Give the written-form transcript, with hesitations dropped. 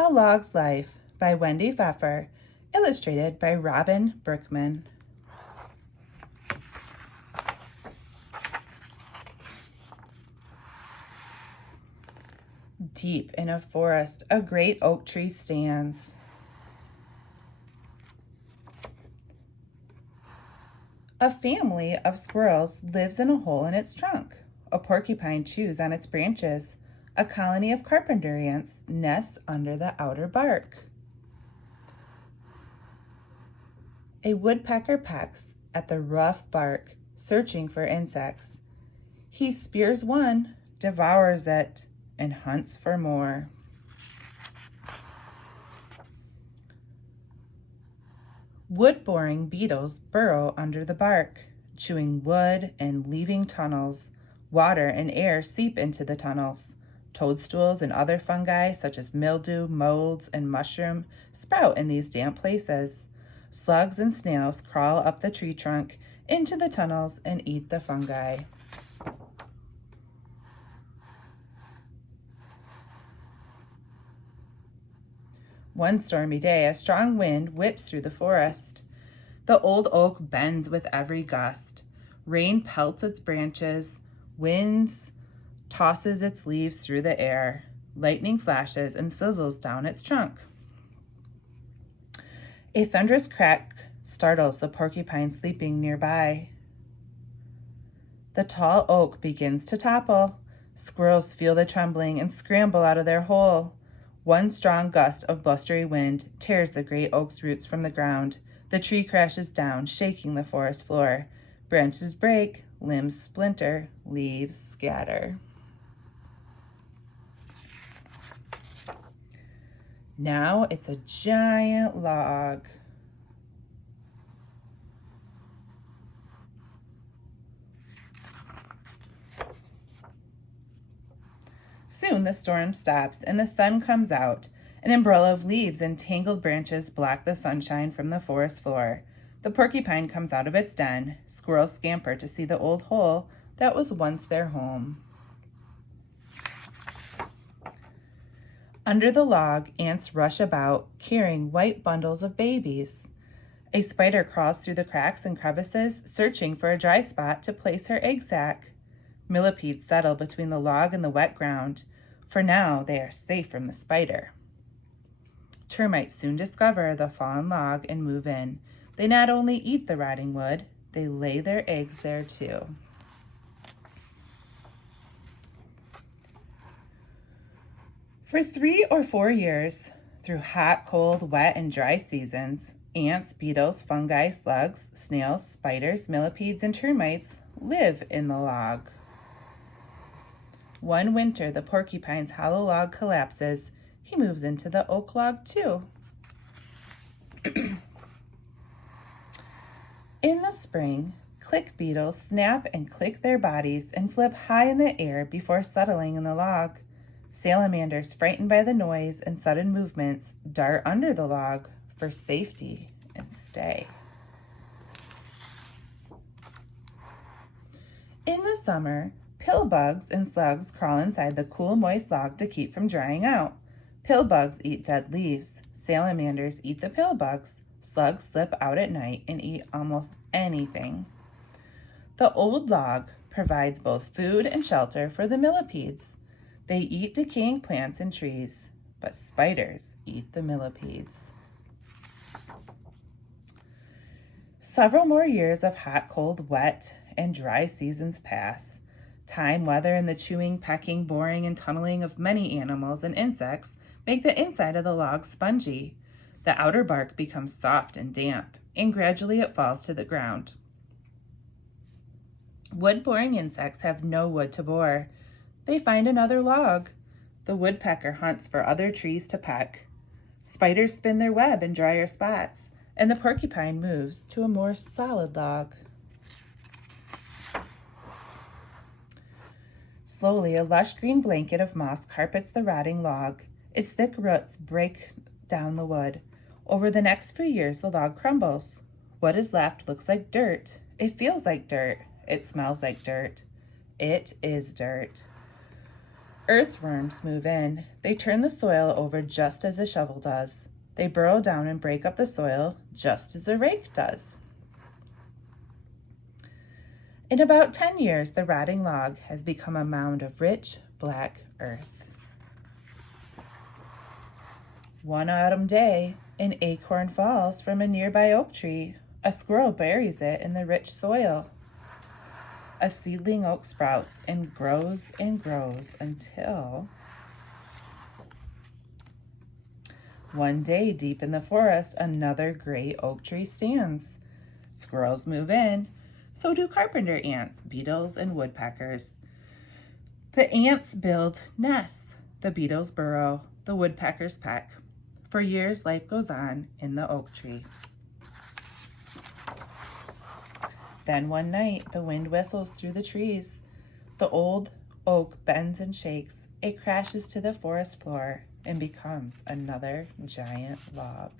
A Log's Life by Wendy Pfeffer, illustrated by Robin Berkman. Deep in a forest, a great oak tree stands. A family of squirrels lives in a hole in its trunk. A porcupine chews on its branches. A colony of carpenter ants nests under the outer bark. A woodpecker pecks at the rough bark, searching for insects. He spears one, devours it, and hunts for more. Wood-boring beetles burrow under the bark, chewing wood and leaving tunnels. Water and air seep into the tunnels. Toadstools and other fungi, such as mildew, molds, and mushroom, sprout in these damp places. Slugs and snails crawl up the tree trunk into the tunnels and eat the fungi. One stormy day, a strong wind whips through the forest. The old oak bends with every gust. Rain pelts its branches. Wind tosses its leaves through the air. Lightning flashes and sizzles down its trunk. A thunderous crack startles the porcupine sleeping nearby. The tall oak begins to topple. Squirrels feel the trembling and scramble out of their hole. One strong gust of blustery wind tears the great oak's roots from the ground. The tree crashes down, shaking the forest floor. Branches break, limbs splinter, leaves scatter. Now it's a giant log. Soon the storm stops and the sun comes out. An umbrella of leaves and tangled branches block the sunshine from the forest floor. The porcupine comes out of its den. Squirrels scamper to see the old hole that was once their home. Under the log, ants rush about, carrying white bundles of babies. A spider crawls through the cracks and crevices, searching for a dry spot to place her egg sac. Millipedes settle between the log and the wet ground. For now, they are safe from the spider. Termites soon discover the fallen log and move in. They not only eat the rotting wood, they lay their eggs there too. For 3 or 4 years, through hot, cold, wet, and dry seasons, ants, beetles, fungi, slugs, snails, spiders, millipedes, and termites live in the log. One winter, the porcupine's hollow log collapses. He moves into the oak log too. In the spring, click beetles snap and click their bodies and flip high in the air before settling in the log. Salamanders, frightened by the noise and sudden movements, dart under the log for safety and stay. In the summer, pillbugs and slugs crawl inside the cool, moist log to keep from drying out. Pillbugs eat dead leaves. Salamanders eat the pillbugs. Slugs slip out at night and eat almost anything. The old log provides both food and shelter for the millipedes. They eat decaying plants and trees, but spiders eat the millipedes. Several more years of hot, cold, wet, and dry seasons pass. Time, weather, and the chewing, pecking, boring, and tunneling of many animals and insects make the inside of the log spongy. The outer bark becomes soft and damp, and gradually it falls to the ground. Wood-boring insects have no wood to bore. They find another log. The woodpecker hunts for other trees to peck. Spiders spin their web in drier spots, and the porcupine moves to a more solid log. Slowly, a lush green blanket of moss carpets the rotting log. Its thick roots break down the wood. Over the next few years, the log crumbles. What is left looks like dirt. It feels like dirt. It smells like dirt. It is dirt. Earthworms move in. They turn the soil over just as a shovel does. They burrow down and break up the soil just as a rake does. In about 10 years, the rotting log has become a mound of rich, black earth. One autumn day, an acorn falls from a nearby oak tree. A squirrel buries it in the rich soil. A seedling oak sprouts and grows until one day, deep in the forest, another great oak tree stands. Squirrels move in. So do carpenter ants, beetles, and woodpeckers. The ants build nests. The beetles burrow. The woodpeckers peck. For years, life goes on in the oak tree. Then one night, the wind whistles through the trees. The old oak bends and shakes. It crashes to the forest floor and becomes another giant log.